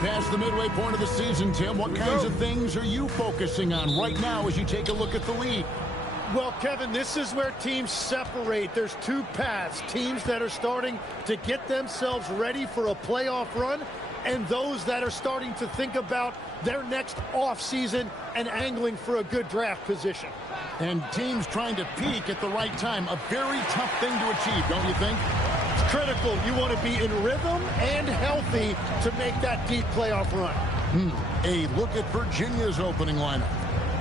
Past the midway point of the season, Tim, what kinds of things are you focusing on right now as you take a look at the league? Well, Kevin, this is where teams separate. There's two paths. Teams that are starting to get themselves ready for a playoff run, and those that are starting to think about their next offseason and angling for a good draft position. And teams trying to peak at the right time. A very tough thing to achieve, don't you think? It's critical. You want to be in rhythm and healthy to make that deep playoff run. A look at Virginia's opening lineup.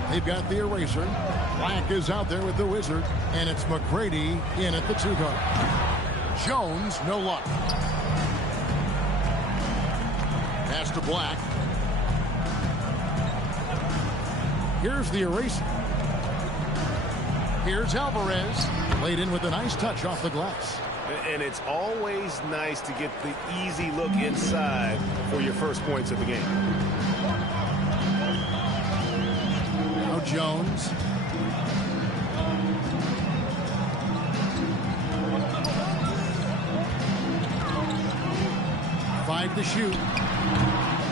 They've got the eraser. Black is out there with the wizard, and it's McGrady in at the 2 guard. Jones, no luck. Pass to Black. Here's the eraser. Here's Alvarez. Laid in with a nice touch off the glass. And it's always nice to get the easy look inside for your first points of the game. Now Jones. Five to shoot.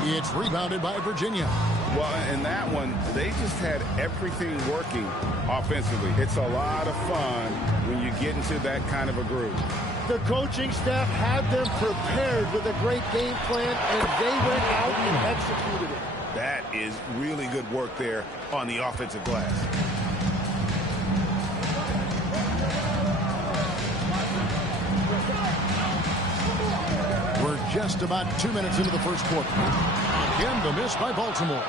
It's rebounded by Virginia. Well, in that one, they just had everything working offensively. It's a lot of fun when you get into that kind of a groove. The coaching staff had them prepared with a great game plan, and they went out and executed it. That is really good work there on the offensive glass. We're just about 2 minutes into the first quarter. Again, the miss by Baltimore.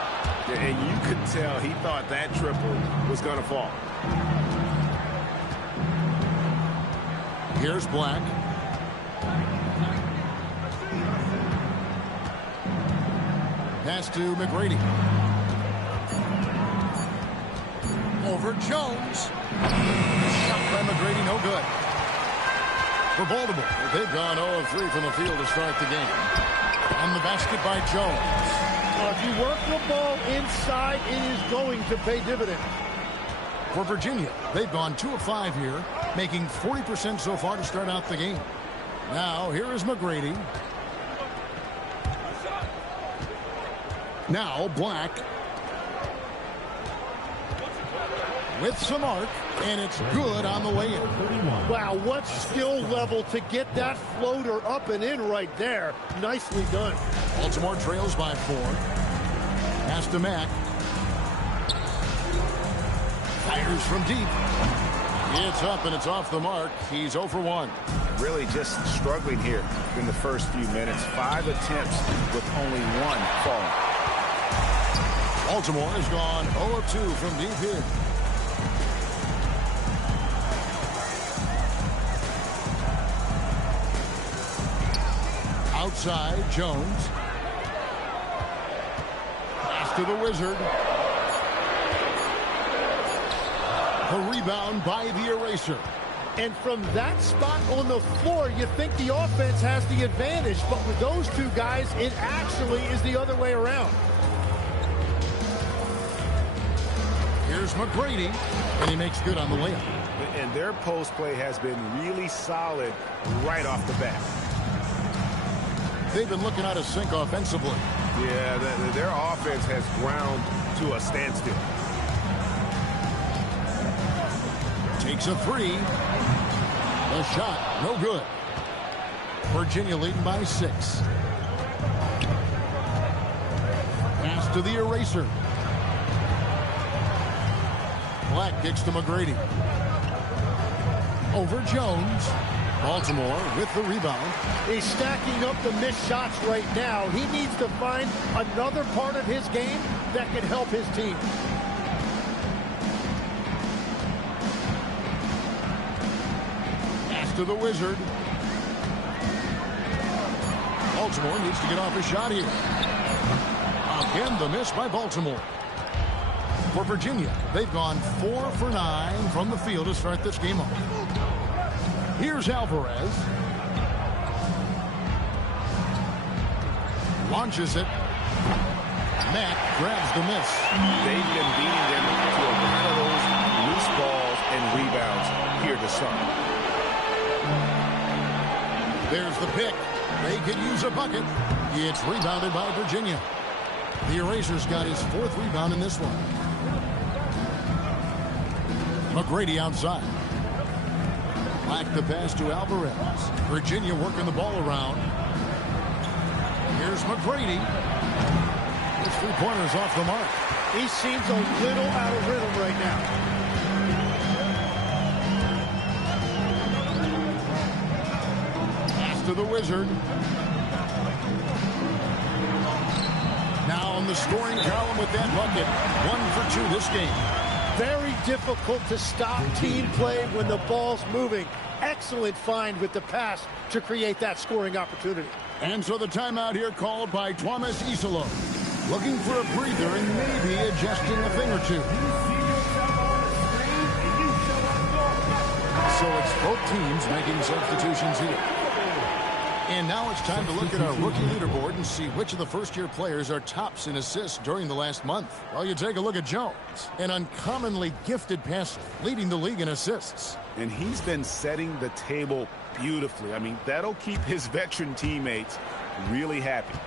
And you could tell he thought that triple was going to fall. Here's Black. Pass to McGrady. Over Jones. Shot by McGrady, no good. For Baltimore, they've gone 0 of 3 from the field to start the game. On the basket by Jones. Well, if you work the ball inside, it is going to pay dividends. For Virginia, they've gone 2 of 5 here, making 40% so far to start out the game. Now, here is McGrady. Now, Black. With some arc, and it's good on the way in. Wow, what skill level to get that floater up and in right there. Nicely done. Baltimore trails by 4. Pass to Mack. Fires from deep. It's up and it's off the mark. He's 0 for 1. Really just struggling here in the first few minutes. 5 attempts with only 1 falling. Baltimore has gone 0 of 2 from deep here. Outside, Jones. Pass to the wizard. The rebound by the eraser. And from that spot on the floor, you think the offense has the advantage. But with those two guys, it actually is the other way around. Here's McGrady, and he makes good on the layup. And their post play has been really solid right off the bat. They've been looking out of sync offensively. Yeah, their offense has ground to a standstill. Takes a 3. The shot, no good. Virginia leading by 6. Pass to the eraser. Black kicks to McGrady. Over Jones. Baltimore with the rebound. He's stacking up the missed shots right now. He needs to find another part of his game that can help his team. Pass to the wizard. Baltimore needs to get off a shot here. Again, the miss by Baltimore. For Virginia, they've gone 4 for 9 from the field to start this game off. Here's Alvarez. Launches it. Mack grabs the miss. They've been beating them to a lot of those loose balls and rebounds here to start. There's the pick. They could use a bucket. It's rebounded by Virginia. The Erasers got his 4th rebound in this one. McGrady outside. Back the pass to Alvarez. Virginia working the ball around. Here's McGrady. His 3-pointers off the mark. He seems a little out of rhythm right now. Pass to the Wizard. Now on the scoring column with that bucket. 1 for 2 this game. Very difficult to stop team play when the ball's moving. Excellent find with the pass to create that scoring opportunity. And so the timeout here called by Thomas Isolo. Looking for a breather and maybe adjusting a thing or two. So it's both teams making substitutions here. And now it's time to look at our rookie leaderboard and see which of the first-year players are tops in assists during the last month. Well, you take a look at Jones, an uncommonly gifted passer, leading the league in assists. And he's been setting the table beautifully. I mean, that'll keep his veteran teammates really happy.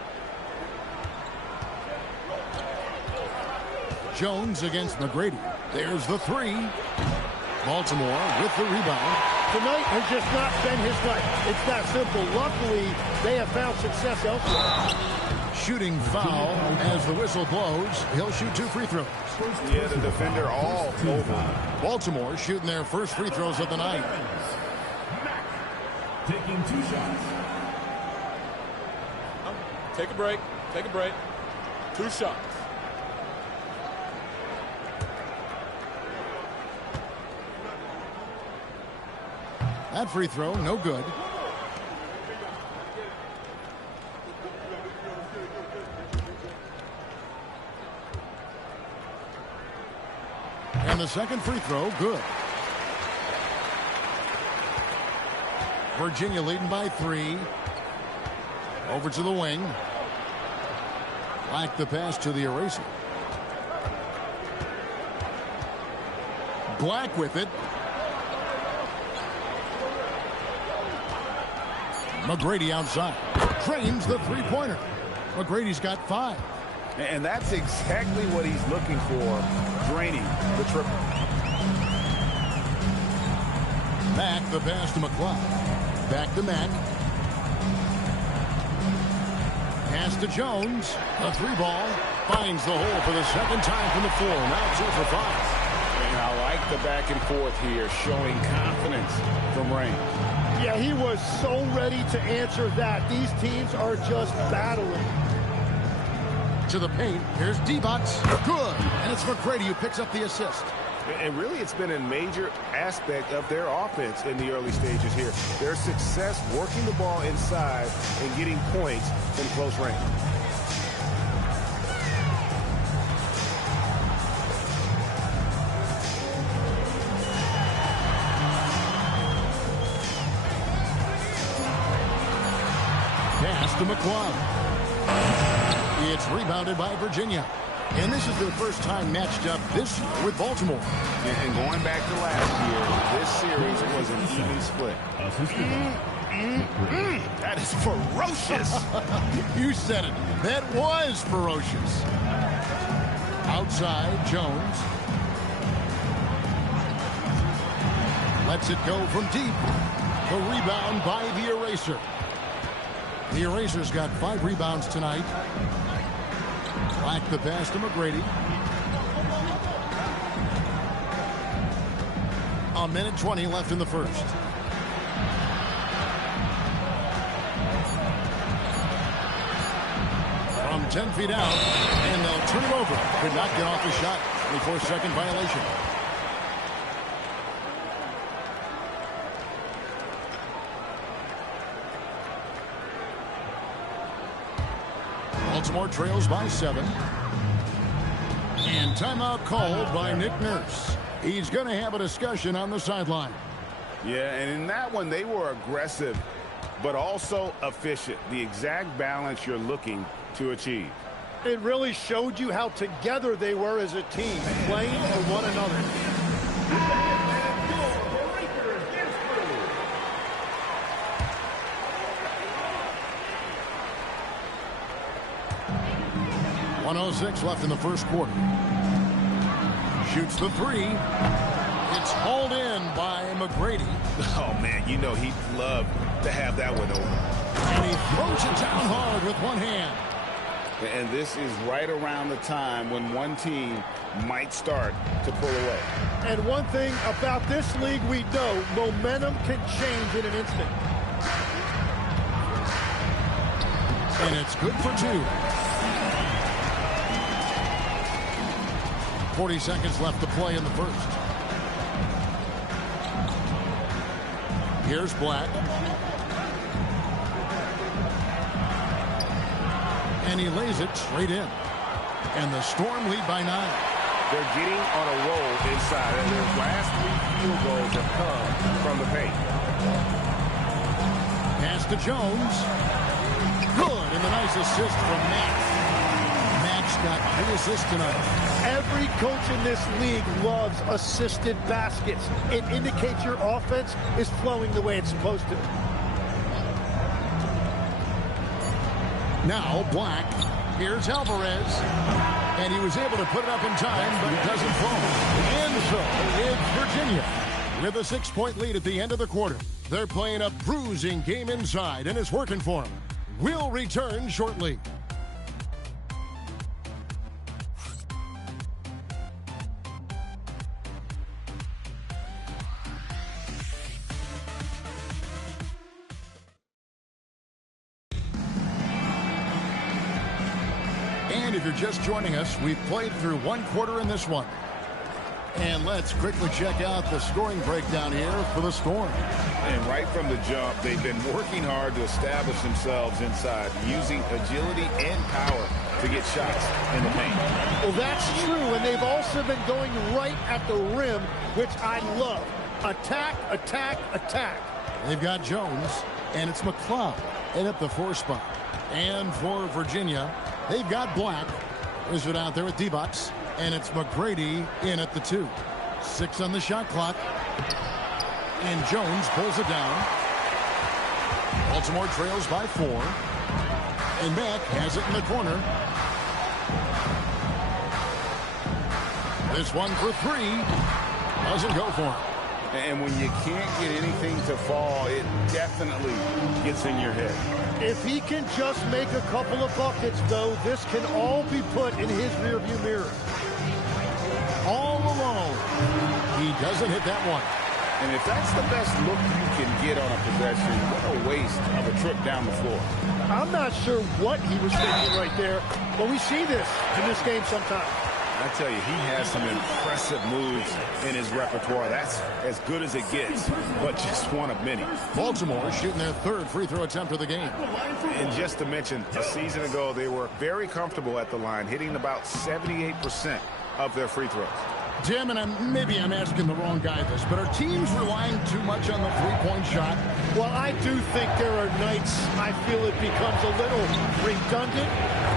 Jones against McGrady. There's the 3. Baltimore with the rebound. Tonight has just not been his night. It's that simple. Luckily, they have found success elsewhere. Shooting foul as the whistle blows. He'll shoot 2 free throws. Yeah, the defender all over. Baltimore shooting their first free throws of the night. Taking 2 shots. Take a break. Take a break. 2 shots. That free throw, no good. And the second free throw, good. Virginia leading by 3. Over to the wing. Black the pass to the Eraser. Black with it. McGrady outside. Drains the 3-pointer. McGrady's got 5. And that's exactly what he's looking for, draining the triple. Back the pass to McCloud. Back to Mack. Pass to Jones. A 3-ball. Finds the hole for the second time from the floor. Now 2 for 5. And I like the back and forth here, showing confidence from range. Yeah, he was so ready to answer that. These teams are just battling. To the paint. Here's D-Bots. Good. And it's McGrady who picks up the assist. And really, it's been a major aspect of their offense in the early stages here. Their success working the ball inside and getting points from close range. Pass to McCloud. It's rebounded by Virginia. And this is their first time matched up this year with Baltimore. And going back to last year, this series was an even split. That is ferocious. You said it. That was ferocious. Outside, Jones. Lets it go from deep. The rebound by the Eraser. The Erasers got 5 rebounds tonight. Black the pass to McGrady. A minute 20 left in the first. From 10 feet out, and they'll turn it over. Could not get off the shot. 24-second violation. Baltimore trails by 7. And timeout called by Nick Nurse. He's going to have a discussion on the sideline. Yeah, and in that one, they were aggressive, but also efficient. The exact balance you're looking to achieve. It really showed you how together they were as a team, playing for one another. 1:06 left in the first quarter. Shoots the three. It's hauled in by McGrady. Oh, man, you know he'd love to have that one over. And he throws it down hard with one hand. And this is right around the time when one team might start to pull away. And one thing about this league we know, momentum can change in an instant. And it's good for two. 40 seconds left to play in the first. Here's Black. And he lays it straight in. And the Storm lead by 9. They're getting on a roll inside, and their last 3 field goals have come from the paint. Pass to Jones. Good, and the nice assist from Max. Max got 3 assists tonight. Every coach in this league loves assisted baskets. It indicates your offense is flowing the way it's supposed to. Now Black. Here's Alvarez. And he was able to put it up in time, but it doesn't fall. And so it's Virginia with a 6-point lead at the end of the quarter. They're playing a bruising game inside, and it's working for them. We'll return shortly. And if you're just joining us, we've played through 1 quarter in this one. And let's quickly check out the scoring breakdown here for the Storm. And right from the jump, they've been working hard to establish themselves inside, using agility and power to get shots in the paint. Well, that's true, and they've also been going right at the rim, which I love. Attack, attack, attack. They've got Jones, and it's McLeod in at the 4 spot. And for Virginia, they've got Black. Is it out there with D-Bucks? And it's McGrady in at the 2. 6 on the shot clock. And Jones pulls it down. Baltimore trails by 4. And Mack has it in the corner. This one for 3. Doesn't go for him. And when you can't get anything to fall, it definitely gets in your head. If he can just make a couple of buckets, though, this can all be put in his rearview mirror. All alone. He doesn't hit that one. And if that's the best look you can get on a possession, what a waste of a trip down the floor. I'm not sure what he was thinking right there, but we see this in this game sometimes. I tell you, he has some impressive moves in his repertoire. That's as good as it gets, but just one of many. Baltimore shooting their 3rd free throw attempt of the game. And just to mention, a season ago, they were very comfortable at the line, hitting about 78% of their free throws. Jim, and maybe I'm asking the wrong guy this, but are teams relying too much on the three-point shot? Well, I do think there are nights I feel it becomes a little redundant,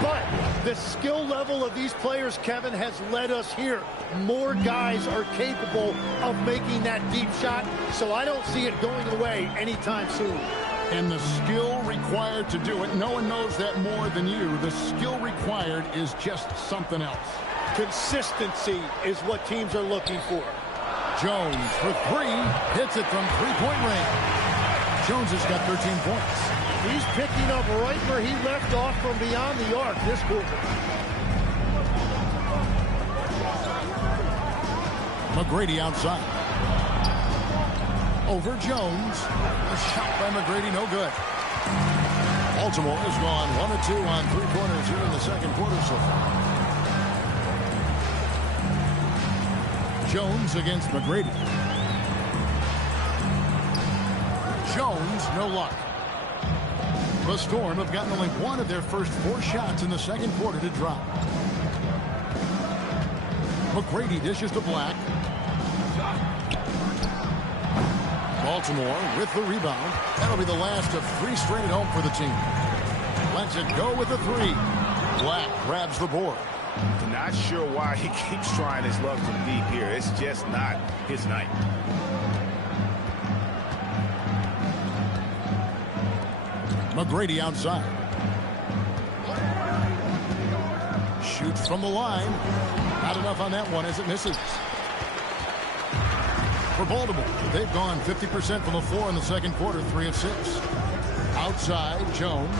but the skill level of these players, Kevin, has led us here. More guys are capable of making that deep shot, so I don't see it going away anytime soon. And the skill required to do it, no one knows that more than you. The skill required is just something else. Consistency is what teams are looking for. Jones for 3, hits it from 3-point range. Jones has got 13 points. He's picking up right where he left off from beyond the arc this quarter. McGrady outside. Over Jones. A shot by McGrady, no good. Baltimore has gone 1 of 2 on 3 corners here in the second quarter so far. Jones against McGrady. Jones, no luck. The Storm have gotten only 1 of their first 4 shots in the second quarter to drop. McGrady dishes to Black. Baltimore with the rebound. That'll be the last of 3 straight at home for the team. Lets it go with the 3. Black grabs the board. Not sure why he keeps trying his luck from deep here. It's just not his night. McGrady outside. shoots from the line. Not enough on that one as it misses. For Baltimore, they've gone 50% from the floor in the second quarter, 3 of 6. Outside, Jones.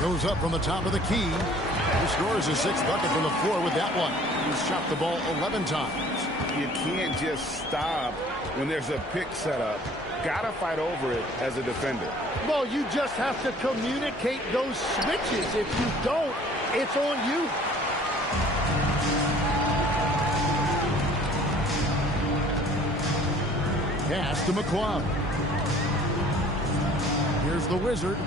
Goes up from the top of the key. He scores his 6th bucket from the floor with that one. He's shot the ball 11 times. You can't just stop when there's a pick set up. Gotta fight over it as a defender. Well, you just have to communicate those switches. If you don't, it's on you. Pass to McClung. Here's the Wizard.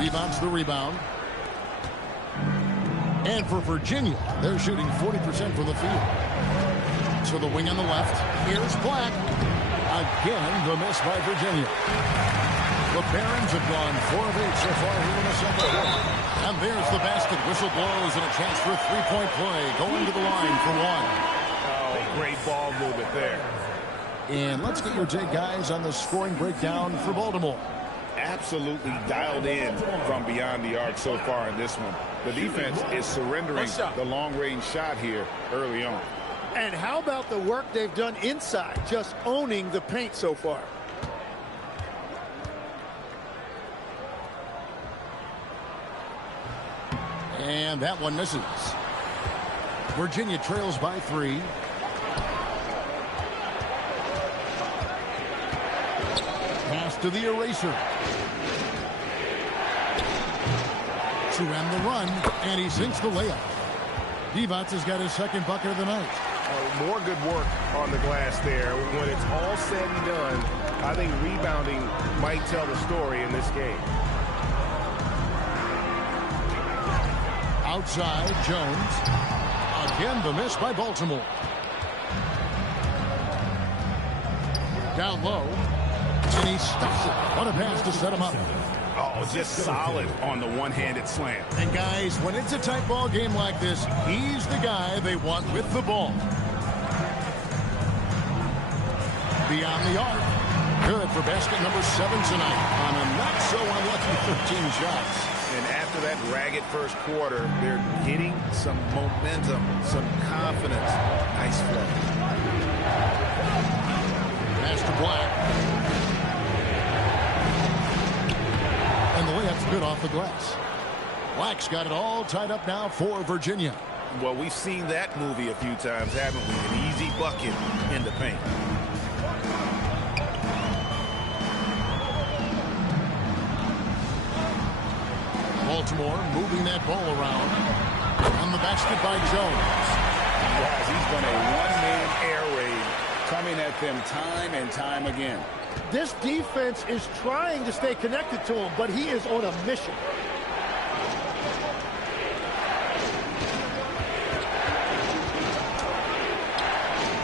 Rebounds the rebound. And for Virginia, they're shooting 40% from the field. So the wing on the left. Here's Black. Again, the miss by Virginia. The Barons have gone 4 of 8 so far here in the second quarter. And there's the basket. Whistle blows and a chance for a three-point play. Going to the line for one. Oh, great ball movement there. And let's get your take, guys, on the scoring breakdown for Baltimore. Absolutely dialed in from beyond the arc so far in this one. The defense is surrendering the long-range shot here early on. And how about the work they've done inside, just owning the paint so far? And that one misses. Virginia trails by 3. Pass to the eraser. To end the run, and he sinks the layup. Divac has got his 2nd bucket of the night. More good work on the glass there. When it's all said and done, I think rebounding might tell the story in this game. Outside, Jones. Again, the miss by Baltimore. Down low, and he stops it. What a pass to set him up. Oh, just solid on the one-handed slam. And guys, when it's a tight ball game like this, he's the guy they want with the ball. Beyond the arc. Good for basket number 7 tonight on a not-so-unlucky 13 shots. And after that ragged first quarter, they're getting some momentum, some confidence. Nice play. Pass to Black. And the layup's good off the glass. Black's got it all tied up now for Virginia. Well, we've seen that movie a few times, haven't we? An easy bucket in the paint. Baltimore moving that ball around. On the basket by Jones. Guys, he's done a one-man air raid, coming at them time and time again. This defense is trying to stay connected to him, but he is on a mission.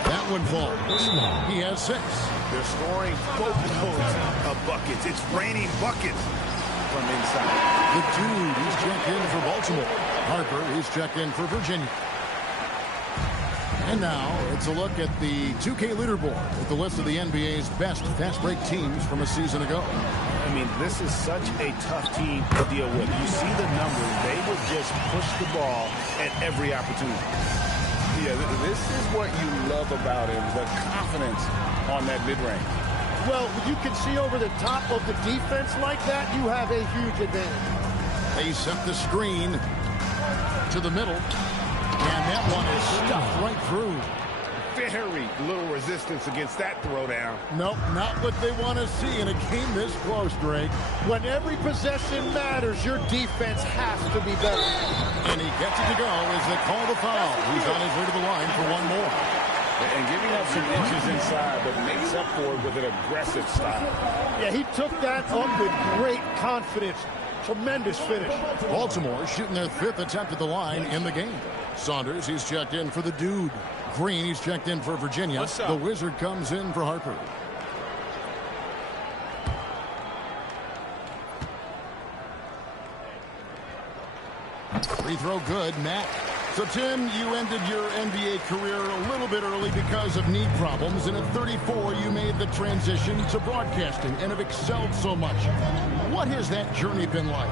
That one falls. He has 6. They're scoring boatloads of buckets. It's raining buckets from inside. The Dude, he's checked in for Baltimore. Harper, he's checked in for Virginia. And now it's a look at the 2K leaderboard with the list of the NBA's best fast break teams from a season ago. I mean, this is such a tough team to deal with. You see the numbers. They will just push the ball at every opportunity. Yeah, this is what you love about him, the confidence on that mid-range. Well, you can see over the top of the defense like that, you have a huge advantage. They set the screen to the middle. And that one is stuffed right through. Very little resistance against that throwdown. Nope, not what they want to see in a game this close, Greg. When every possession matters, your defense has to be better. And he gets it to go as they call the foul. He's on his way to the line for one more. And giving up some inches inside, but makes up for it with an aggressive style. Yeah, he took that up with great confidence. Tremendous finish. Baltimore shooting their 5th attempt at the line in the game. Saunders, he's checked in for the Dude. Green, he's checked in for Virginia. The Wizard comes in for Harper. Free throw good. Matt. So, Tim, you ended your NBA career a little bit early because of knee problems, and at 34, you made the transition to broadcasting and have excelled so much. What has that journey been like?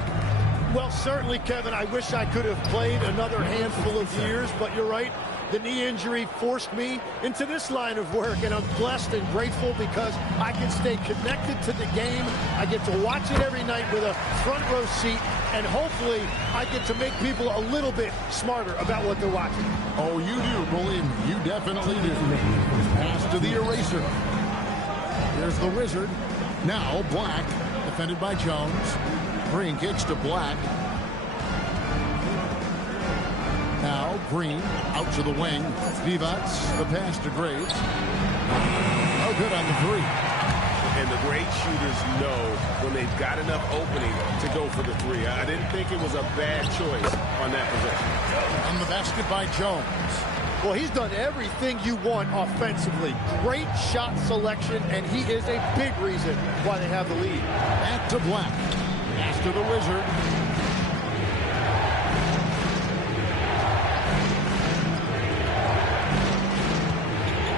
Well, certainly, Kevin, I wish I could have played another handful of years, but you're right. The knee injury forced me into this line of work, and I'm blessed and grateful because I can stay connected to the game. I get to watch it every night with a front row seat, and hopefully I get to make people a little bit smarter about what they're watching. Oh, you do, believe me. You definitely do. Pass to the eraser. Here's the Wizard. Now Black, defended by Jones. Green kicks to Black. Now Green out to the wing. Divac, the pass to Graves. Oh, good on the three. And the great shooters know when they've got enough opening to go for the three. I didn't think it was a bad choice on that possession. On the basket by Jones. Well, he's done everything you want offensively. Great shot selection, and he is a big reason why they have the lead. Back to Black. Pass to the Wizard.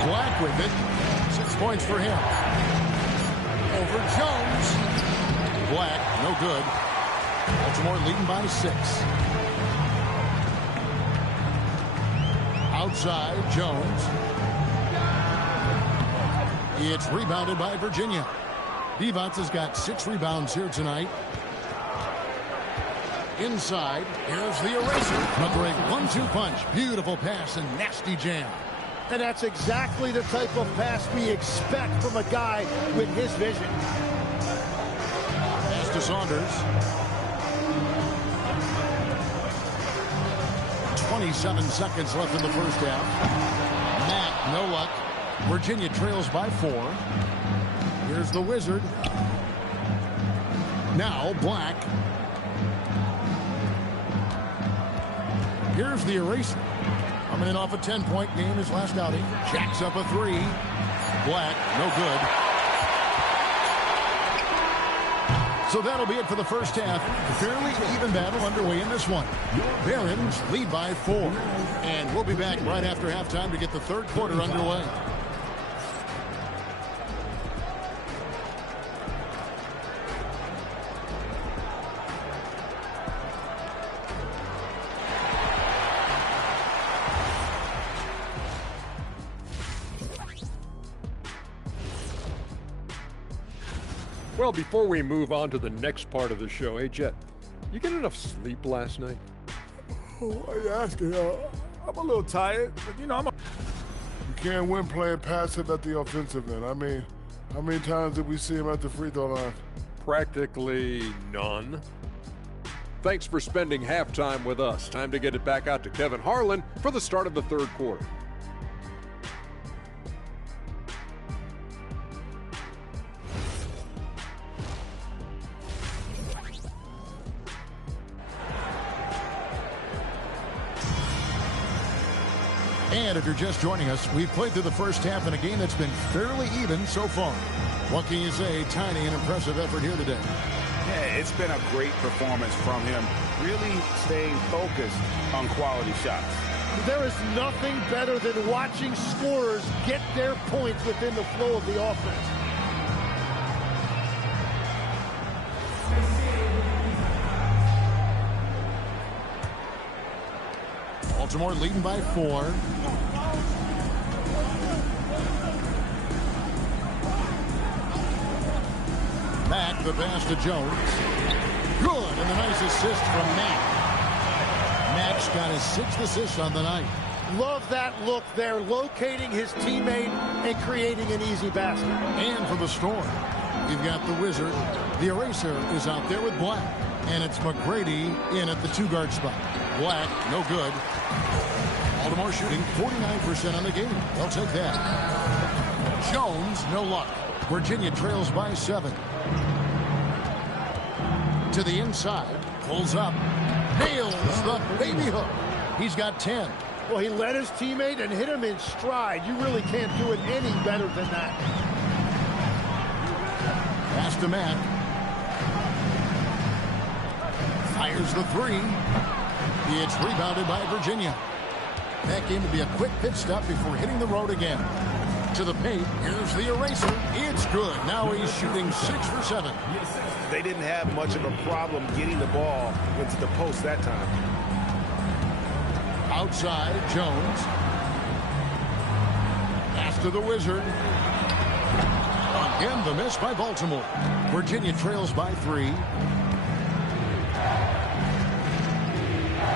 Black with it. 6 points for him. Over Jones. Black, no good. Baltimore leading by 6. Outside, Jones. It's rebounded by Virginia. Divac has got 6 rebounds here tonight. Inside, here's the eraser. A great 1-2 punch. Beautiful pass and nasty jam. And that's exactly the type of pass we expect from a guy with his vision. Pass to Saunders. 27 seconds left in the first half. Matt, no luck. Virginia trails by 4. Here's the Wizard. Now Black. Here's the eraser. Coming in off a 10-point game his last outing. Jacks up a 3. Black, no good. So that'll be it for the first half. Fairly even battle underway in this one. Barons lead by 4. And we'll be back right after halftime to get the third quarter underway. Well, before we move on to the next part of the show, hey, Jet, you get enough sleep last night? Oh, why are you asking? I'm a little tired, but, you know, You can't win playing passive at the offensive end. I mean, how many times did we see him at the free throw line? Practically none. Thanks for spending halftime with us. Time to get it back out to Kevin Harlan for the start of the third quarter. And if you're just joining us, we've played through the first half in a game that's been fairly even so far. What can you say? Tiny and impressive effort here today. Yeah, it's been a great performance from him, really staying focused on quality shots. There is nothing better than watching scorers get their points within the flow of the offense. Baltimore leading by 4. Back the pass to Jones. Good, and a nice assist from Matt. Matt's got his 6th assist on the night. Love that look there, locating his teammate and creating an easy basket. And for the Storm, you've got the Wizard. The eraser is out there with Black. And it's McGrady in at the 2-guard spot. Black, no good. Baltimore shooting 49% on the game. They'll take that. Jones, no luck. Virginia trails by 7. To the inside. Pulls up. Nails the baby hook. He's got 10. Well, he led his teammate and hit him in stride. You really can't do it any better than that. Pass to Matt. Fires the 3. It's rebounded by Virginia. That game will be a quick pit stop before hitting the road again. To the paint. Here's the eraser. It's good. Now he's shooting 6 for 7. They didn't have much of a problem getting the ball into the post that time. Outside, Jones. Pass to the Wizard. Again, the miss by Baltimore. Virginia trails by 3.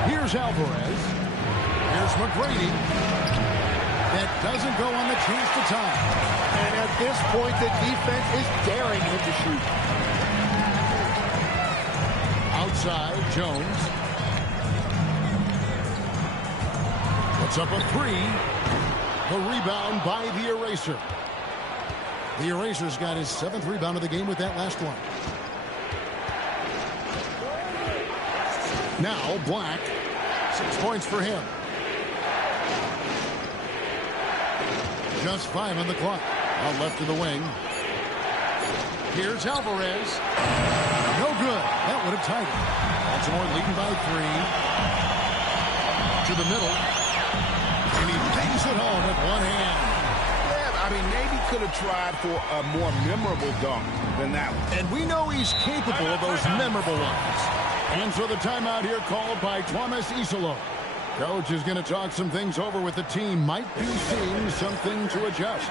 Here's Alvarez. Here's McGrady. That doesn't go on the chance to tie. And at this point, the defense is daring him to shoot. Outside, Jones. Puts up a 3. The rebound by the eraser. The eraser's got his 7th rebound of the game with that last one. Now, Black. 6 points for him. Just 5 on the clock. Out left to the wing. Here's Alvarez. No good. That would have tied it. Baltimore leading by 3. To the middle. And he bangs it home with one hand. Yeah, I mean, maybe could have tried for a more memorable dunk than that one. And we know he's capable of those memorable ones. And so the timeout here called by Thomas Isolo. Coach is going to talk some things over with the team. Might be seeing something to adjust.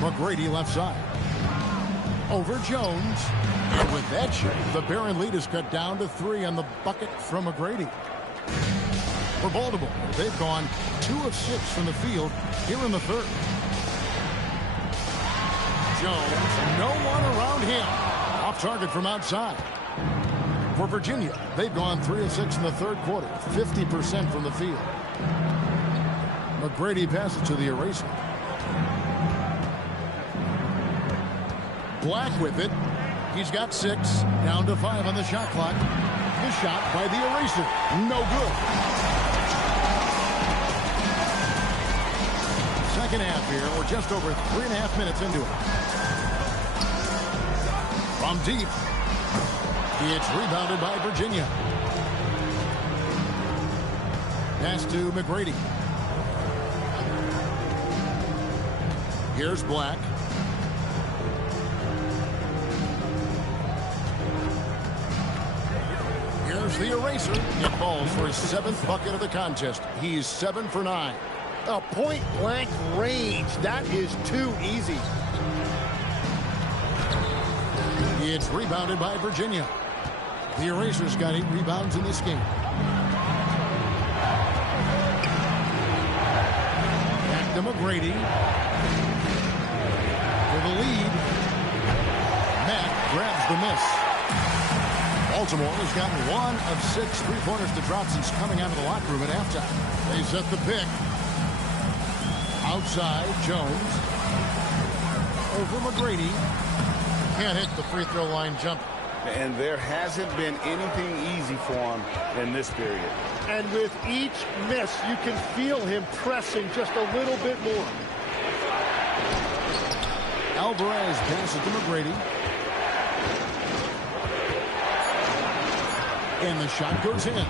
McGrady left side. Over Jones. And with that shot, the Barron lead is cut down to 3 on the bucket from McGrady. For Baltimore, they've gone 2 of 6 from the field here in the 3rd. Jones, no one around him. Off target from outside. For Virginia, they've gone 3 of 6 in the 3rd quarter, 50% from the field. McGrady passes to the eraser. Black with it. He's got 6, down to 5 on the shot clock. The shot by the eraser, no good. Second half here. We're just over 3.5 minutes into it. From deep. It's rebounded by Virginia. Pass to McGrady. Here's Black. Here's the eraser. It falls for his 7th bucket of the contest. He's 7 for 9. A point-blank range. That is too easy. It's rebounded by Virginia. The eraser's got 8 rebounds in this game. Back to McGrady. For the lead. Matt grabs the miss. Baltimore has gotten 1 of 6 three-pointers to drop since coming out of the locker room at halftime. They set the pick. Outside, Jones. Over McGrady. Can't hit the free throw line jumper. And there hasn't been anything easy for him in this period. And with each miss, you can feel him pressing just a little bit more. Alvarez passes to McGrady. And the shot goes in.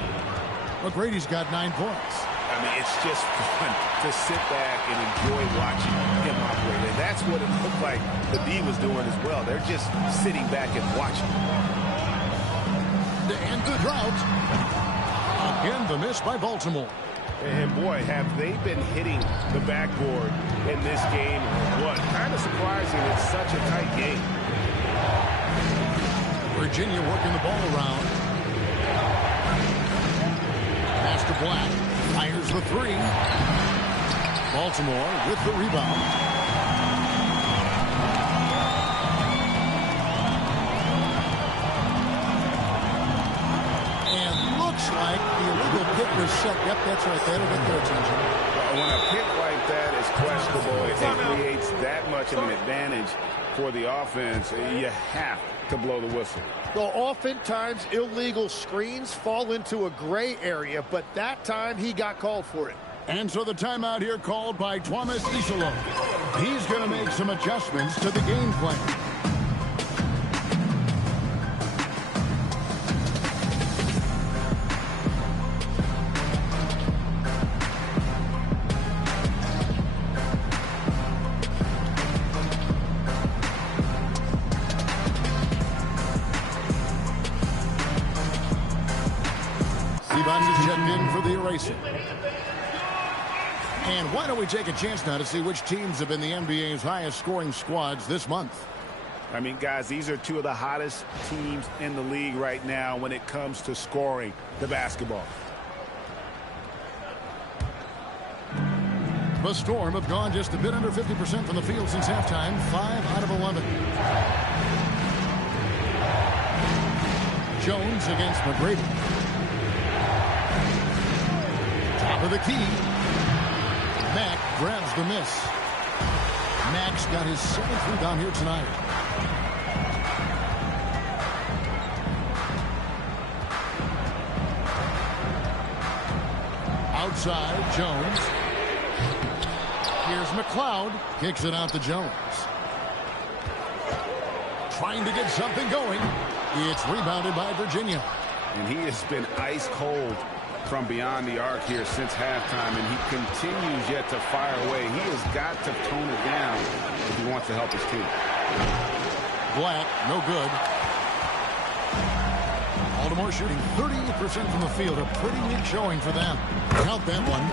McGrady's got 9 points. I mean, it's just fun to sit back and enjoy watching him operate. And that's what it looked like the D was doing as well. They're just sitting back and watching. To end the drought. Again, the miss by Baltimore. And boy, have they been hitting the backboard in this game. What? Kind of surprising. It's such a tight game. Virginia working the ball around. Pass to Black. Fires the 3. Baltimore with the rebound. And looks like the illegal pick was set. Yep, that's right. That'll get their attention. When a pick like that is questionable, it creates that much of an advantage for the offense. You have to blow the whistle. Well, oftentimes illegal screens fall into a gray area, but that time he got called for it. And so the timeout here called by Thomas Isolo. He's going to make some adjustments to the game plan. Is checked in for the eraser. And why don't we take a chance now to see which teams have been the NBA's highest scoring squads this month. I mean, guys, these are two of the hottest teams in the league right now when it comes to scoring the basketball. The Storm have gone just a bit under 50% from the field since halftime, 5 out of 11. Jones against McGrady. Top of the key. Mack grabs the miss. Mack's got his 7th rebound here tonight. Outside, Jones. Here's McLeod. Kicks it out to Jones. Trying to get something going. It's rebounded by Virginia. And he has been ice cold from beyond the arc here since halftime, and he continues yet to fire away. He has got to tone it down if he wants to help his team. Black, no good. Baltimore shooting 38% from the field. A pretty weak showing for them. Count that one.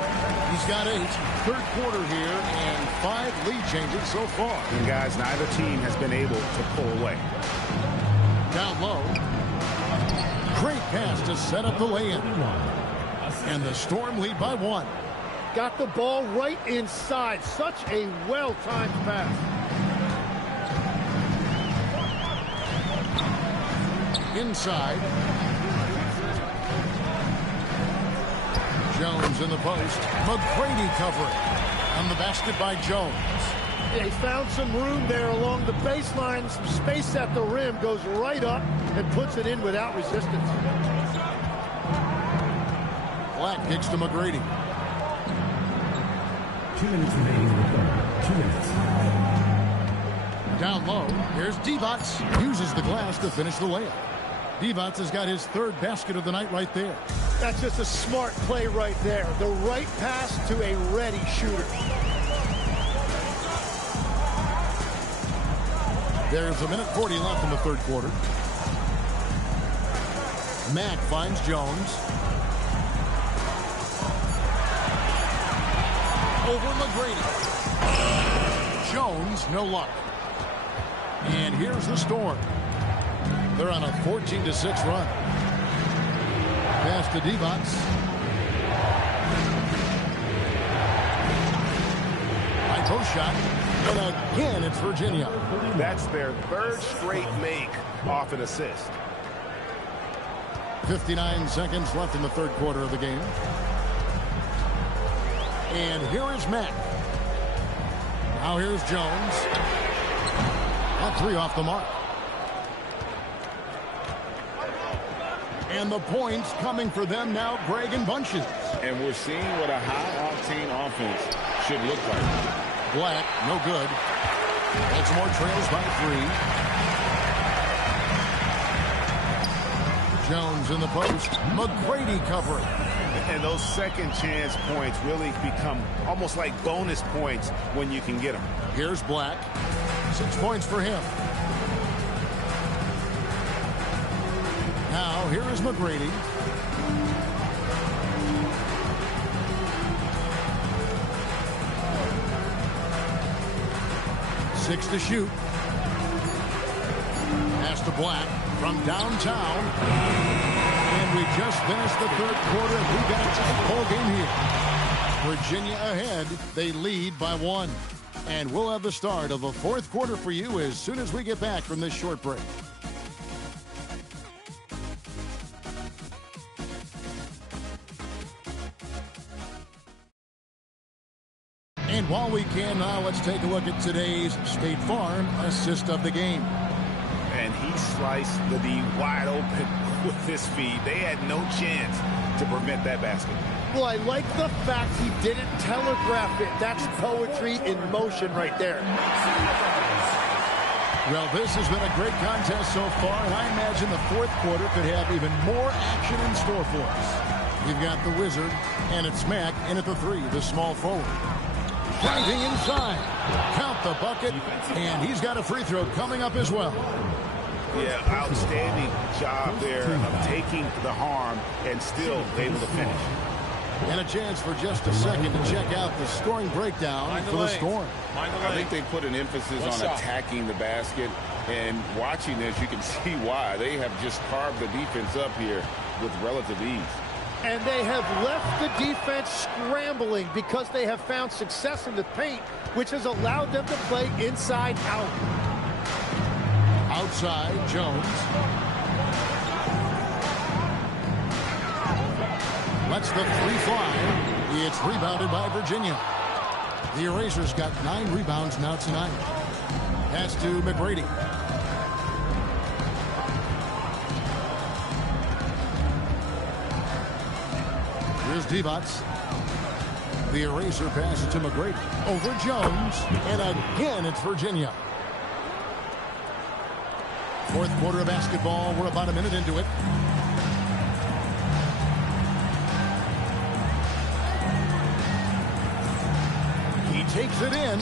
He's got 8. Third quarter here and 5 lead changes so far. And guys, neither team has been able to pull away. Down low. Great pass to set up the lay-in. And the Storm lead by 1. Got the ball right inside. Such a well-timed pass. Inside. Jones in the post. McGrady covering. On the basket by Jones. Yeah, he found some room there along the baseline. Some space at the rim. Goes right up and puts it in without resistance. Black kicks to McGrady. 2 minutes remaining in the quarter. 2 minutes. Down low. Here's Divac. Uses the glass to finish the layup. Divac has got his 3rd basket of the night right there. That's just a smart play right there. The right pass to a ready shooter. There's 1:40 left in the third quarter. Mack finds Jones. Over McGrady. Jones, no luck. And here's the Storm. They're on a 14-6 run. Pass to Divac. High post shot. And again, it's Virginia. That's their 3rd straight make off an assist. 59 seconds left in the third quarter of the game. And here is Mack. Now here's Jones. That 3 off the mark. And the points coming for them now, Greg, in bunches. And we're seeing what a high-octane offense should look like. Black, no good. Baltimore trails by 3. Jones in the post. McGrady covering. And those second chance points really become almost like bonus points when you can get them. Here's Black. 6 points for him. Now, here is McGrady. Six to shoot. Pass to Black from downtown. And we just finished the third quarter, and we got a tight ball game here. Virginia ahead. They lead by 1. And we'll have the start of the fourth quarter for you as soon as we get back from this short break. And while we can now, let's take a look at today's State Farm assist of the game. And he sliced the D wide open with his feet. They had no chance to prevent that basket. Well, I like the fact he didn't telegraph it. That's poetry in motion right there. Well, this has been a great contest so far, and I imagine the fourth quarter could have even more action in store for us. We've got the Wizard, and it's Mack in at the 3, the small forward. Driving inside. Count the bucket, and he's got a free throw coming up as well. Yeah, outstanding job there of taking the harm and still able to finish. And a chance for just a second to check out the scoring breakdown for the Storm. I think they put an emphasis on attacking the basket, and watching this, you can see why. They have just carved the defense up here with relative ease. And they have left the defense scrambling because they have found success in the paint, which has allowed them to play inside out. Outside, Jones. Lets the 3 fly. It's rebounded by Virginia. The Erasers got 9 rebounds now tonight. Pass to McGrady. Here's Divac. The Eraser passes to McGrady. Over Jones. And again, it's Virginia. Fourth quarter of basketball. We're about a minute into it. He takes it in.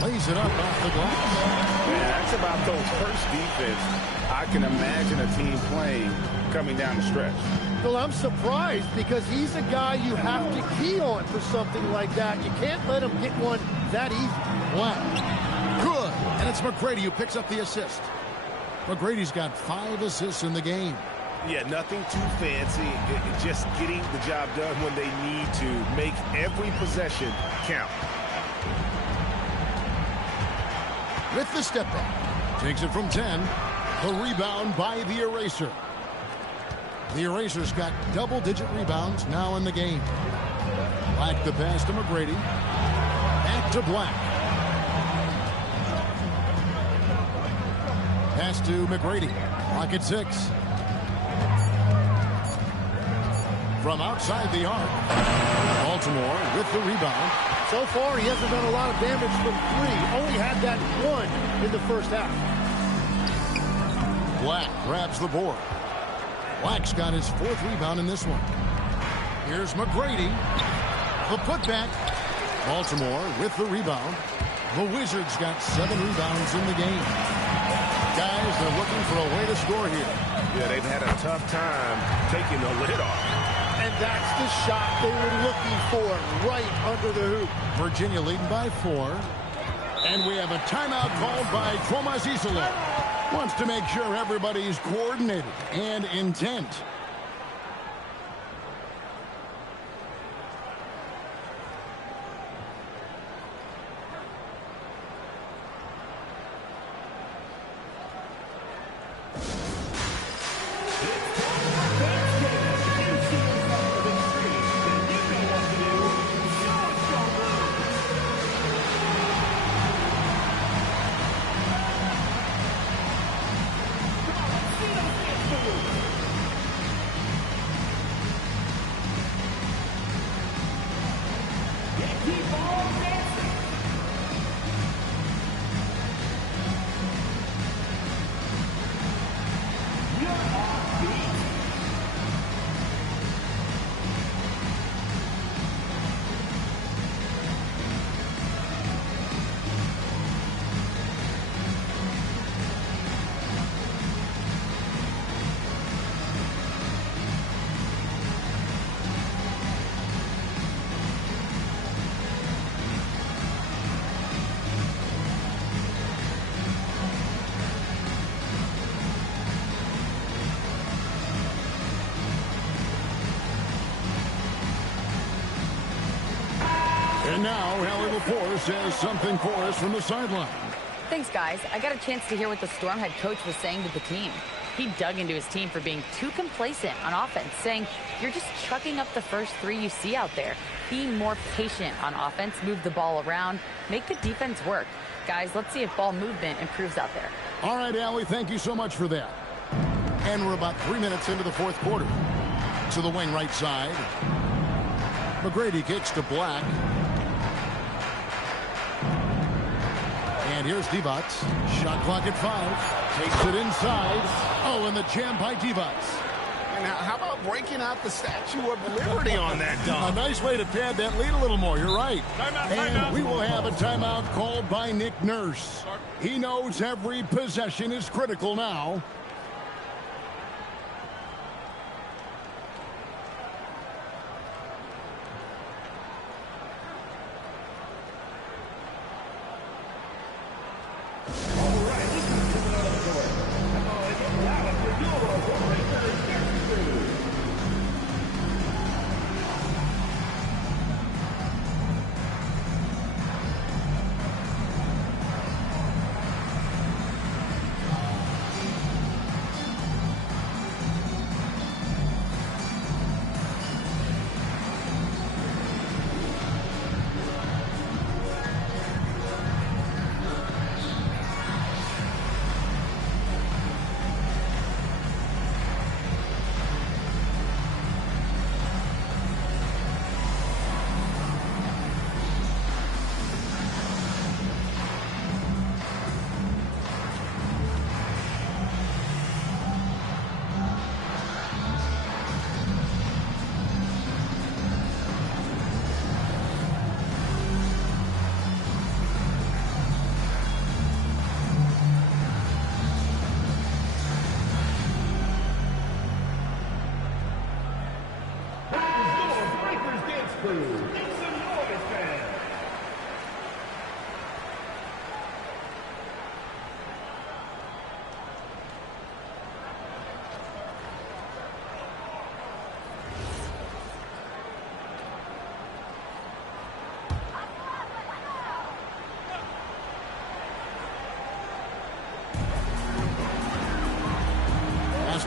Lays it up off the glass. Man, that's about the worst defense I can imagine a team playing coming down the stretch. Well, I'm surprised because he's a guy you have to key on for something like that. You can't let him get one that easy. Black. Good. And it's McGrady who picks up the assist. McGrady's got 5 assists in the game. Yeah, nothing too fancy. Just getting the job done when they need to. Make every possession count. With the step back. Takes it from 10. The rebound by the Eraser. The Erasers got double-digit rebounds now in the game. Black the pass to McGrady. Back to Black. Pass to McGrady. Clock at 6. From outside the arc. Baltimore with the rebound. So far, he hasn't done a lot of damage from 3. Only had that 1 in the first half. Black grabs the board. Black's got his 4th rebound in this one. Here's McGrady. The putback. Baltimore with the rebound. The Wizards got 7 rebounds in the game. Guys, they're looking for a way to score here. Yeah, they've had a tough time taking the lid off. And that's the shot they were looking for, right under the hoop. Virginia leading by 4. And we have a timeout called by Tomas Isola. Wants to make sure everybody's coordinated and intent. And now, Allie Lepore says something for us from the sideline. Thanks, guys. I got a chance to hear what the Storm head coach was saying to the team. He dug into his team for being too complacent on offense, saying, you're just chucking up the first 3 you see out there. Be more patient on offense, move the ball around, make the defense work. Guys, let's see if ball movement improves out there. All right, Allie, thank you so much for that. And we're about 3 minutes into the fourth quarter. to the wing right side. McGrady kicks to Black. And here's Divac. Shot clock at 5. Takes it inside. Oh, and the jam by Divac. And how about breaking out the Statue of Liberty on that dunk? A nice way to pad that lead a little more. You're right. Timeout, And timeout. we will have a timeout called by Nick Nurse. He knows every possession is critical now.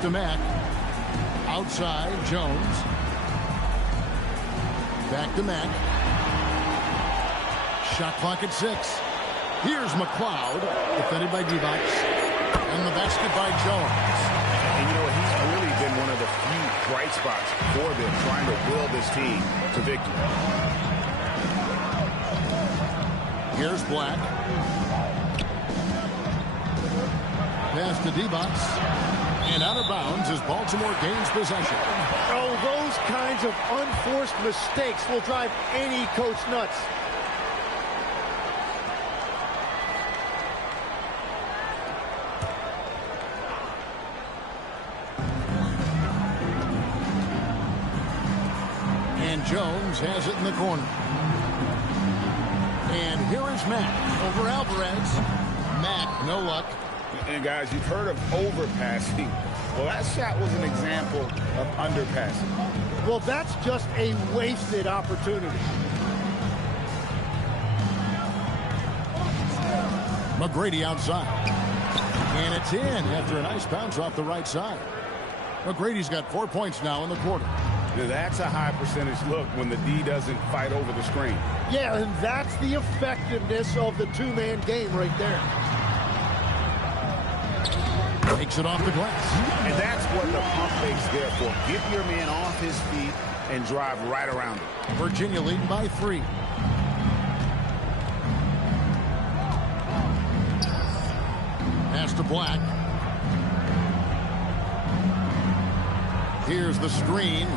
To Mack. Outside, Jones. Back to Mack. Shot clock at 6. Here's McLeod, defended by Divac. And the basket by Jones. And you know, he's really been one of the few bright spots for them, trying to will this team to victory. Here's Black. Pass to Divac. And out of bounds as Baltimore gains possession. Oh, those kinds of unforced mistakes will drive any coach nuts. And Jones has it in the corner. And here is Mack over Alvarez. Mack, no luck. And guys, you've heard of overpassing. Well, that shot was an example of underpassing. Well, that's just a wasted opportunity. McGrady outside. And it's in after a nice bounce off the right side. McGrady's got 4 points now in the quarter. Now, that's a high percentage look when the D doesn't fight over the screen. Yeah, and that's the effectiveness of the two-man game right there. Takes it off the glass. And that's what the pump fake's there for. Get your man off his feet and drive right around him. Virginia leading by 3. Pass to Black. Here's the screen.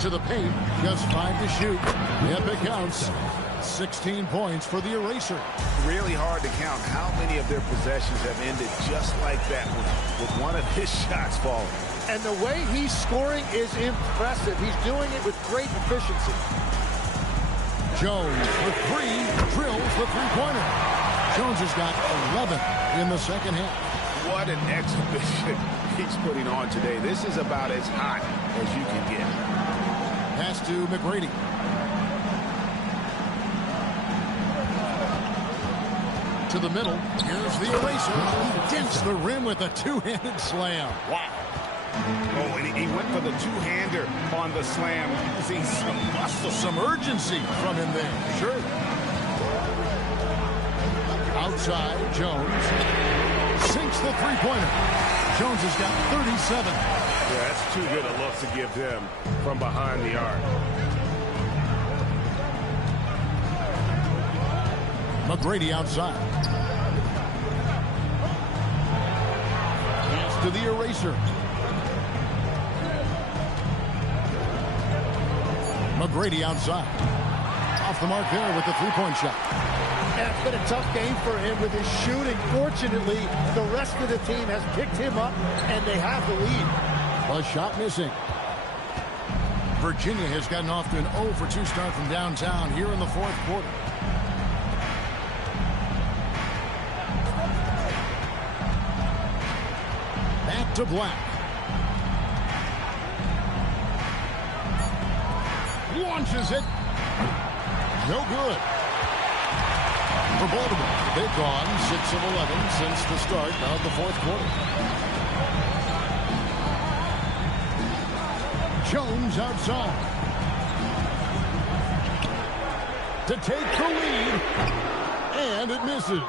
To the paint. Just 5 to shoot. Yep, it counts. 16 points for the eraser. Really hard to count how many of their possessions have ended just like that with one of his shots falling. And the way he's scoring is impressive. He's doing it with great efficiency. Jones with 3, drills the three-pointer. Jones has got 11 in the second half. What an exhibition he's putting on today. This is about as hot as you can get. Pass to McGrady. To the middle. Here's the eraser. Against the rim with a two-handed slam. Wow. Oh, and he went for the two-hander on the slam. See some muscle, some urgency from him there. Sure. Outside, Jones sinks the three-pointer. Jones has got 37. Yeah, that's too good a look to give them from behind the arc. McGrady outside. Pass to the eraser. McGrady outside. Off the mark there with the three-point shot. Yeah, it's been a tough game for him with his shooting. Fortunately, the rest of the team has picked him up, and they have the lead. A shot missing. Virginia has gotten off to an 0 for 2 start from downtown here in the fourth quarter. Back to Black. Launches it. No good. For Baltimore, they've gone 6 of 11 since the start of the fourth quarter. Jones outside. To take the lead. And it misses.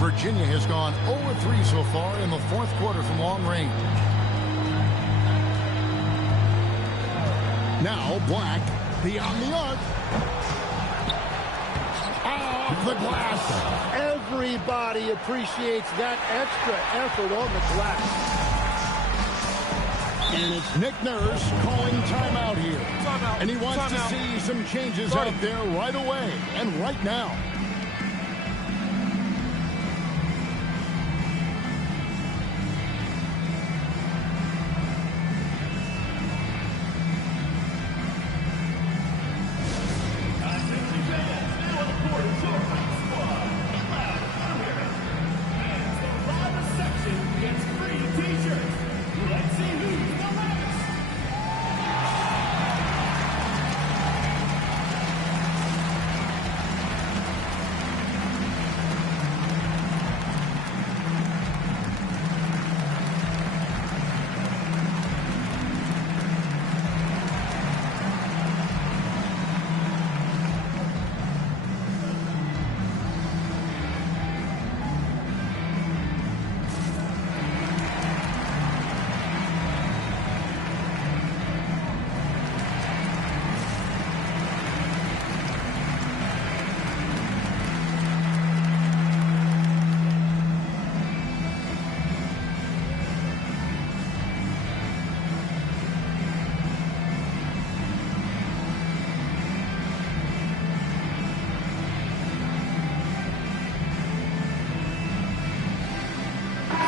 Virginia has gone 0-3 so far in the fourth quarter from long range. Now Black, beyond the arc. Off the glass. Everybody appreciates that extra effort on the glass. And it's Nick Nurse calling timeout here. Timeout. And he wants Timeout. to see some changes out there right away and right now.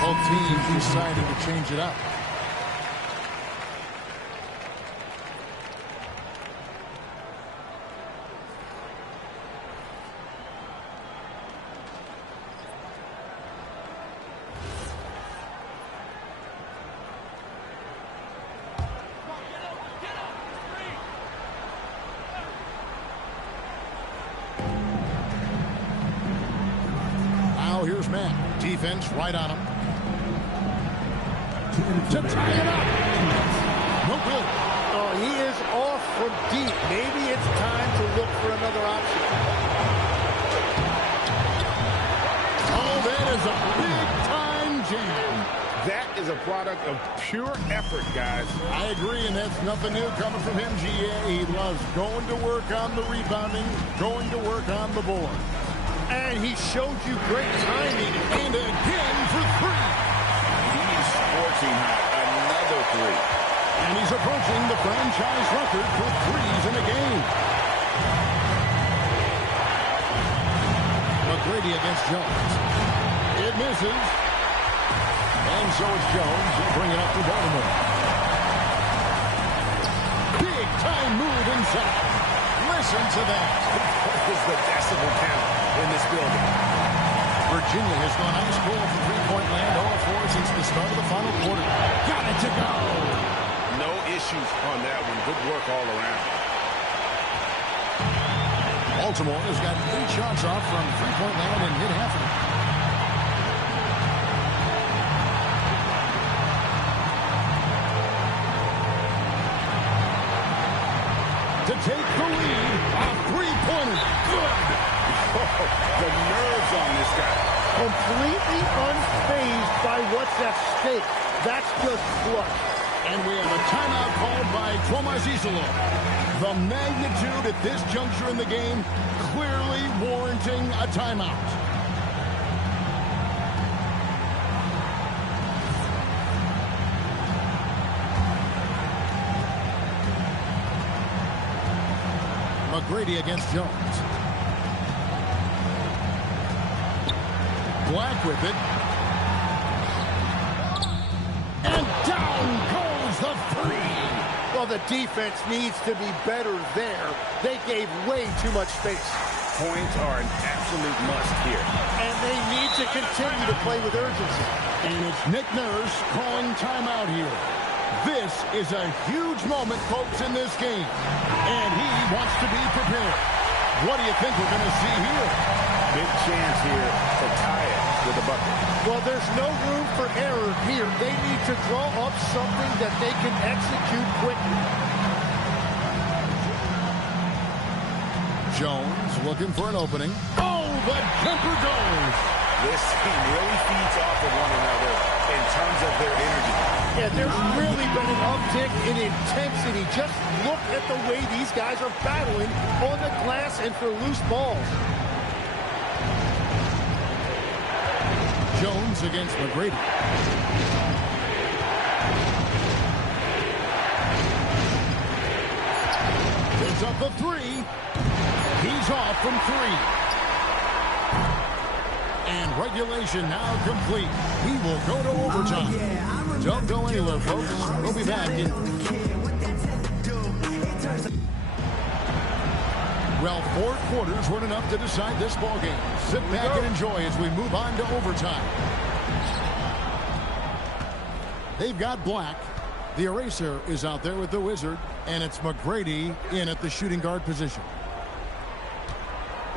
Both teams decided to change it up. Now here's Matt. Defense right on him. To tie it up. No good. Oh, he is off from deep. Maybe it's time to look for another option. Oh, that is a big-time jam. That is a product of pure effort, guys. I agree, and that's nothing new coming from him, GA. He loves going to work on the rebounding, going to work on the board. And he showed you great timing. And again for three. He's scorching another three. And he's approaching the franchise record for threes in a game. McGrady against Jones. It misses. And so it's Jones. He'll bring it up to Baltimore. Big time move inside. Listen to that. What is the decibel count in this building? Virginia has gone ice cold from three-point land, 0-4 since the start of the final quarter. Got it to go. No issues on that one. Good work all around. Baltimore has got 8 shots off from three-point land and hit half of it. To take the lead, a three-pointer. Good. Oh, the nerves on this guy. completely unfazed by what's at stake. That's just clutch. And we have a timeout called by Tomas Isolo. The magnitude at this juncture in the game clearly warranting a timeout. McGrady against Jones. Black with it. And down goes the three. Well, the defense needs to be better there. They gave way too much space. Points are an absolute must here. And they need to continue to play with urgency. And it's Nick Nurse calling timeout here. This is a huge moment, folks, in this game. And he wants to be prepared. What do you think we're going to see here? Big chance here to tie it with a bucket. Well, there's no room for error here. They need to draw up something that they can execute quickly. Jones looking for an opening. Oh, the jumper goes. This team really feeds off of one another in terms of their energy. Yeah, there's really been an uptick in intensity. Just look at the way these guys are battling on the glass and for loose balls. Jones against McGrady. Gives up a three. He's off from three. And regulation now complete. We will go to overtime. Don't go anywhere, folks. We'll be back in... Well, 4 quarters weren't enough to decide this ballgame. Sit back and enjoy as we move on to overtime. They've got Black. The eraser is out there with the Wizard, and it's McGrady in at the shooting guard position.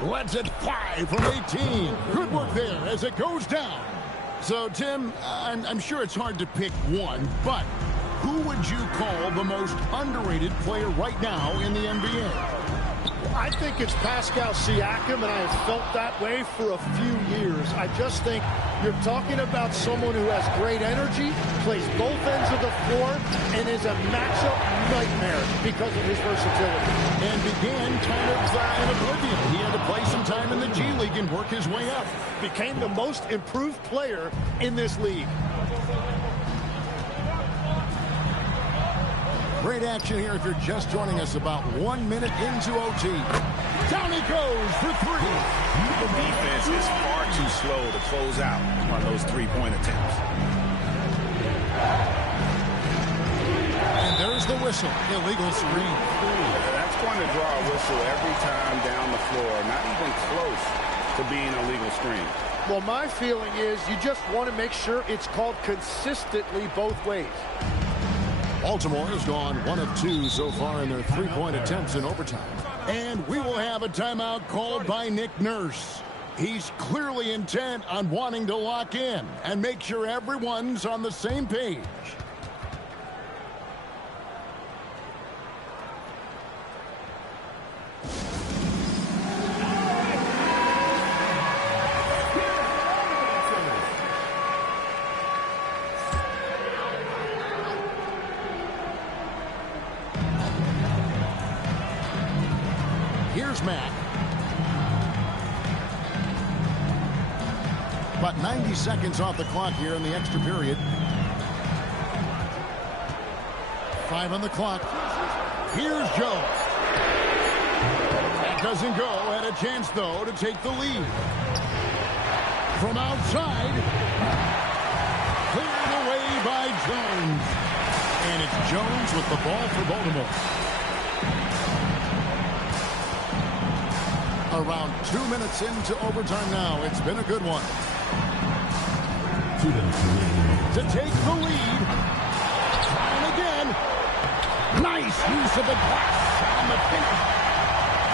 Lets it fly from 18. Good work there as it goes down. So, Tim, I'm sure it's hard to pick one, but who would you call the most underrated player right now in the NBA? I think it's Pascal Siakam, and I have felt that way for a few years. I just think you're talking about someone who has great energy, plays both ends of the floor, and is a matchup nightmare because of his versatility. And began kind of in oblivion. He had to play some time in the G League and work his way up. Became the most improved player in this league. Great action here if you're just joining us about 1 minute into OT. Down he goes for three. The defense is far too slow to close out on those three-point attempts. And there's the whistle. Illegal screen. That's going to draw a whistle every time down the floor. Not even close to being a legal screen. Well, my feeling is you just want to make sure it's called consistently both ways. Baltimore has gone 1 of 2 so far in their three-point attempts in overtime. And we will have a timeout called by Nick Nurse. He's clearly intent on wanting to lock in and make sure everyone's on the same page. Here's Mack. About 90 seconds off the clock here in the extra period. 5 on the clock. Here's Joe. That doesn't go. Had a chance, though, to take the lead. From outside. Cleared away by Jones. And it's Jones with the ball for Baltimore. Around 2 minutes into overtime now. It's been a good one. 2 minutes remaining. To take the lead. Trying again. Nice use of the glass on the finish.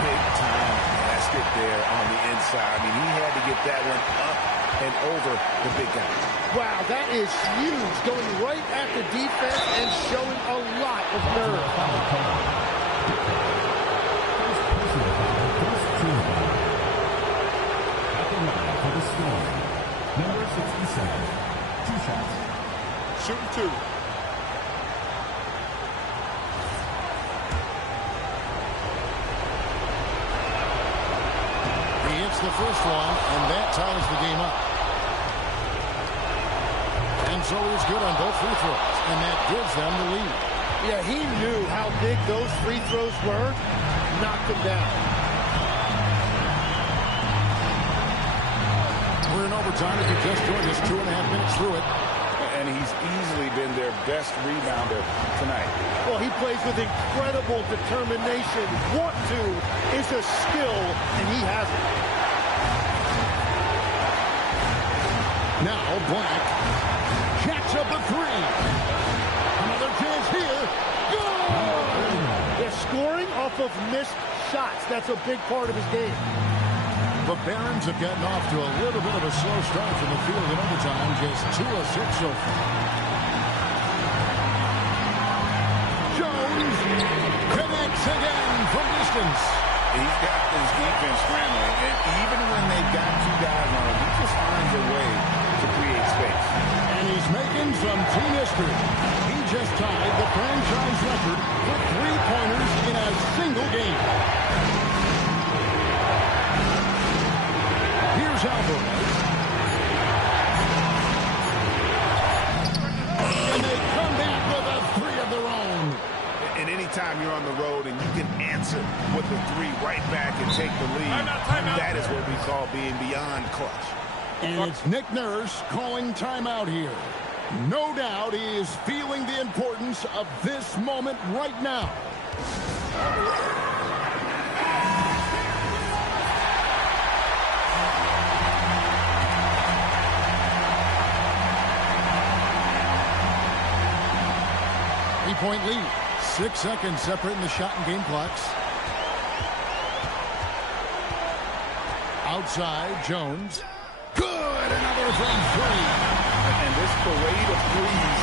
Big time basket there on the inside. I mean, he had to get that one up and over the big guy. Wow, that is huge. Going right at the defense and showing a lot of nerve. hits the first one, and that ties the game up. And so he's good on both free throws, and that gives them the lead. Yeah, he knew how big those free throws were, knocked them down. We're in overtime. If you just joined us, 2.5 minutes through it. And he's easily been their best rebounder tonight. Well, he plays with incredible determination. Want to is a skill, and he has it. Now Black jacks up a three. Another chance here. Good! They're scoring off of missed shots. That's a big part of his game. The Barons have gotten off to a little bit of a slow start from the field in overtime. Just 2 of 6 so far. Jones connects again from distance. He's got this defense scrambling, and even when they've got 2 guys on him, he just finds a way to create space. And he's making some team history. He just tied the franchise record for 3-pointers in a single game. Here's Alvarez. And they come back with a 3 of their own. And anytime you're on the road and you can answer with the 3 right back and take the lead, that is what we call being beyond clutch. And it's Nick Nurse calling timeout here. No doubt he is feeling the importance of this moment right now. 3-point lead. 6 seconds separating the shot and game clocks. Outside, Jones. Good! Another from 3. And this parade of threes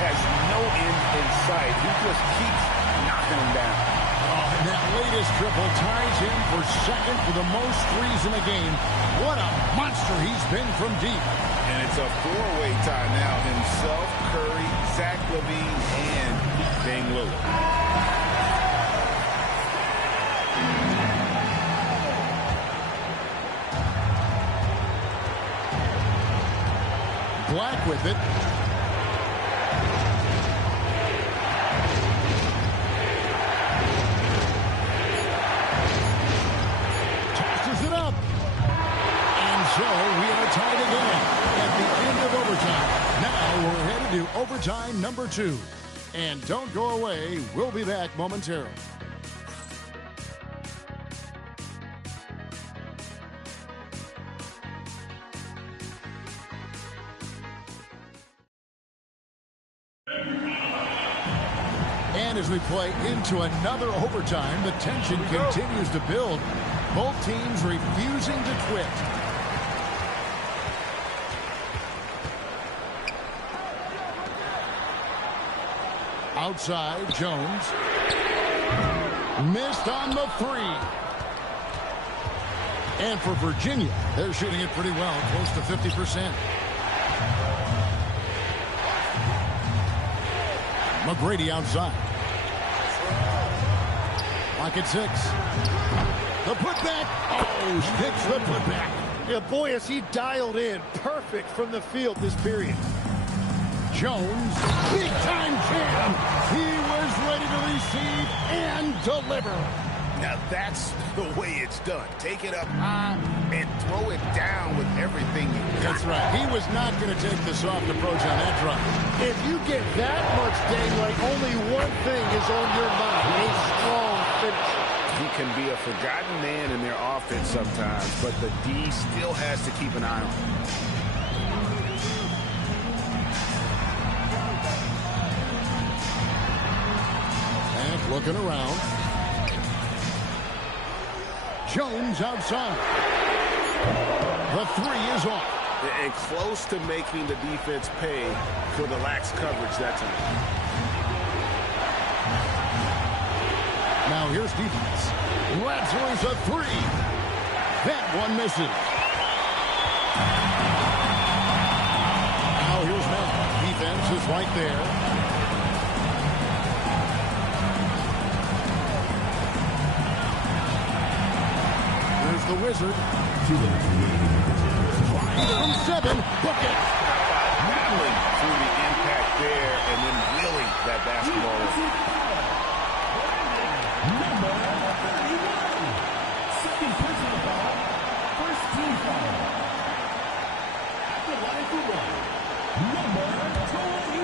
has no end in sight. He just keeps knocking them down. Oh, and that latest triple ties him for second for the most threes in the game. What a monster he's been from deep. And it's a 4-way tie now. Himself, Curry, Zach LaVine, and Dame Lillard. Black with it. Tosses it up. And so we are tied again at the end of overtime. Now we're headed to overtime number 2. And don't go away. We'll be back momentarily. And as we play into another overtime, the tension continues to build. Both teams refusing to quit. Outside, Jones. Missed on the 3. And for Virginia, they're shooting it pretty well, close to 50%. McGrady outside. Lock at 6. The putback. Oh, hits the putback. Yeah, boy, is he dialed in. Perfect from the field this period. Jones, big-time jam. He was ready to receive and deliver. Now that's the way it's done. Take it up high and throw it down with everything you got. That's right. He was not going to take the soft approach on that drive. If you get that much daylight, only one thing is on your mind: a strong finish. He can be a forgotten man in their offense sometimes, but the D still has to keep an eye on him. And looking around. Jones outside. The 3 is off. And close to making the defense pay for the lax coverage that time. Now here's defense. Ratzler's a 3. That one misses. Now here's Matt. Defense is right there. The Wizard. From 7, book it. Battling through the impact there and then willing that basketball in. Number 31. Second personal foul. First team foul. At the line for one. Number 21.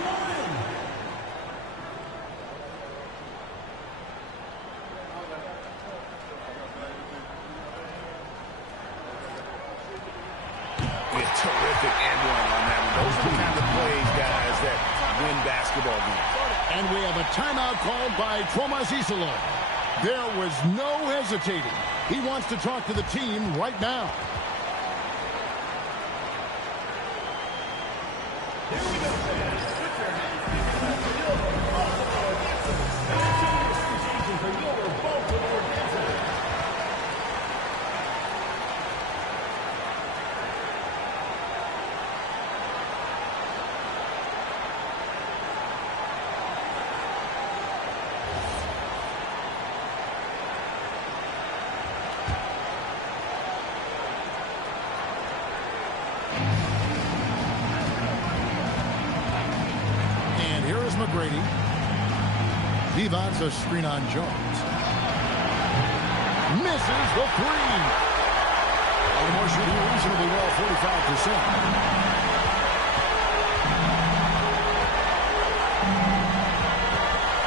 Terrific and one on that one. Those are the kind of plays, guys, that win basketball games. And we have a timeout called by Tromasisalo. There was no hesitating. He wants to talk to the team right now. Here we go, fans. Put your hands together for your Baltimore Dancers. Appreciation for your Baltimore Dancers. McGrady. Devon's a screen on Jones. Misses the 3. Baltimore shooting reasonably well, 45%.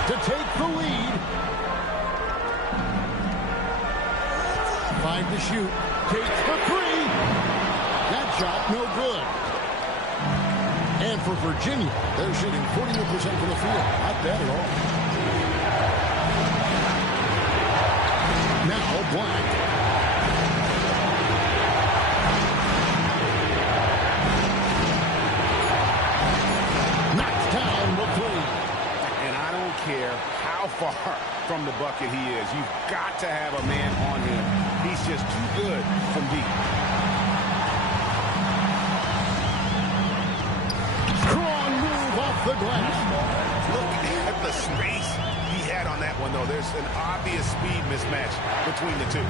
To take the lead. 5 to shoot. Takes the 3. That shot no good. And for Virginia, they're shooting 41% from the field. Not bad at all. Now Black. Knocks down the 3. And I don't care how far from the bucket he is. You've got to have a man on him. He's just too good from deep. The glass. Look at the space he had on that one, though. There's an obvious speed mismatch between the two.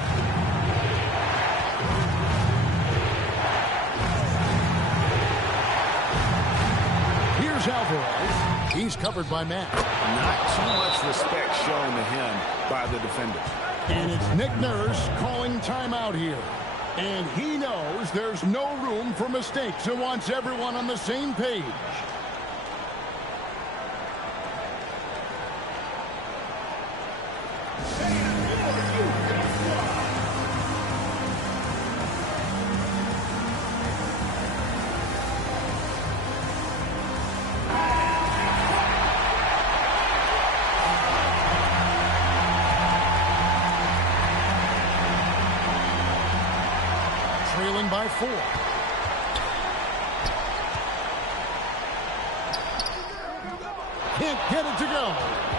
Here's Alvarez. He's covered by Matt. Not too much respect shown to him by the defender. And it's Nick Nurse calling timeout here. And he knows there's no room for mistakes and wants everyone on the same page. Trailing by 4. Can't get it to go.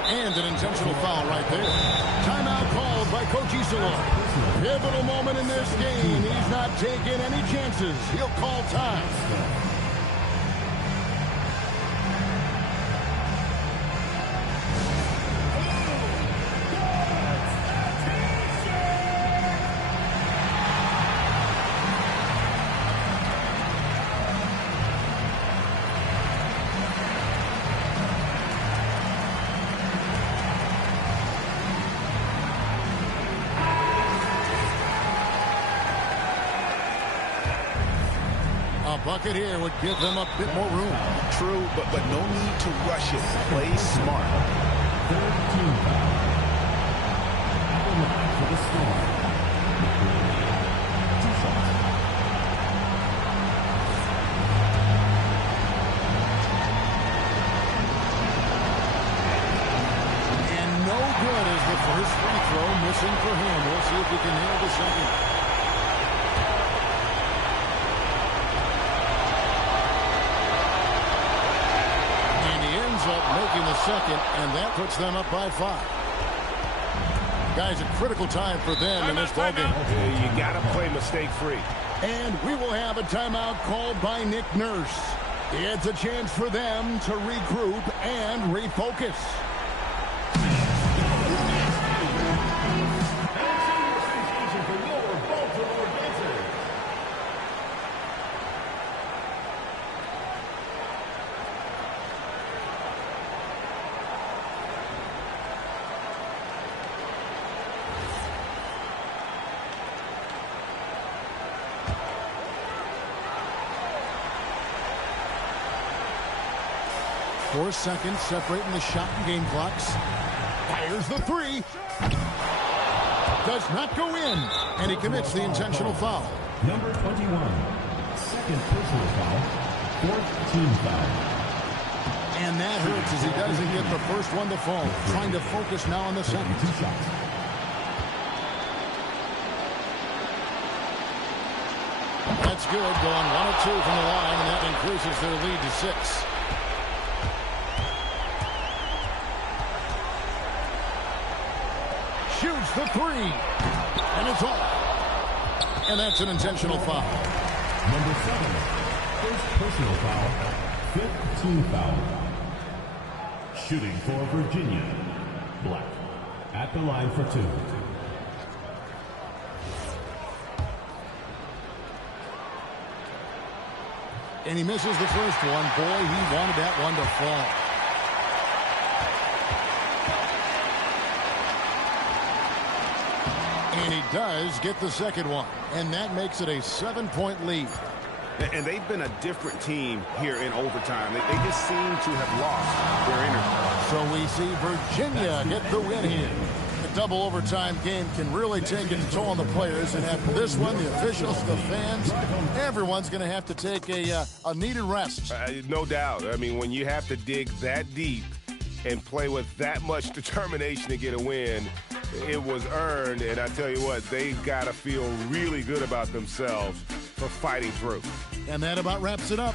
And an intentional foul right there. Timeout called by Coach Isola. Pivotal moment in this game. He's not taking any chances. He'll call time. A bucket here would give them a bit more room. True, but no need to rush it. Play smart. Third team foul. At the line for the Storm. 2 shots. And no good as the first free throw missing for him. We'll see if he can handle the second. Up making the second, and that puts them up by 5. Guys, a critical time for them in this ballgame. You got to play mistake-free. And we will have a timeout called by Nick Nurse. It's a chance for them to regroup and refocus. 4 seconds separating the shot and game clocks. Fires the three. Does not go in. And he commits the intentional foul. Number 21, second personal foul, fourth team foul. And that hurts as he doesn't get the first one to fall. Trying to focus now on the second. 2 shots. That's good. Going 1 of 2 from the line, and that increases their lead to 6. Shoots the three. And it's off. And that's an intentional foul. Number 7, first personal foul, fifth team foul. Shooting for Virginia, Black, at the line for 2. And he misses the first one. Boy, he wanted that one to fall. And he does get the second one. And that makes it a 7-point lead. And they've been a different team here in overtime. They just seem to have lost their energy. So we see Virginia get the win here. The double overtime game can really take its toll on the players. And after this one, the officials, the fans, everyone's going to have to take a needed rest. No doubt. I mean, when you have to dig that deep and play with that much determination to get a win, it was earned. And I tell you what, they've got to feel really good about themselves for fighting through. And that about wraps it up.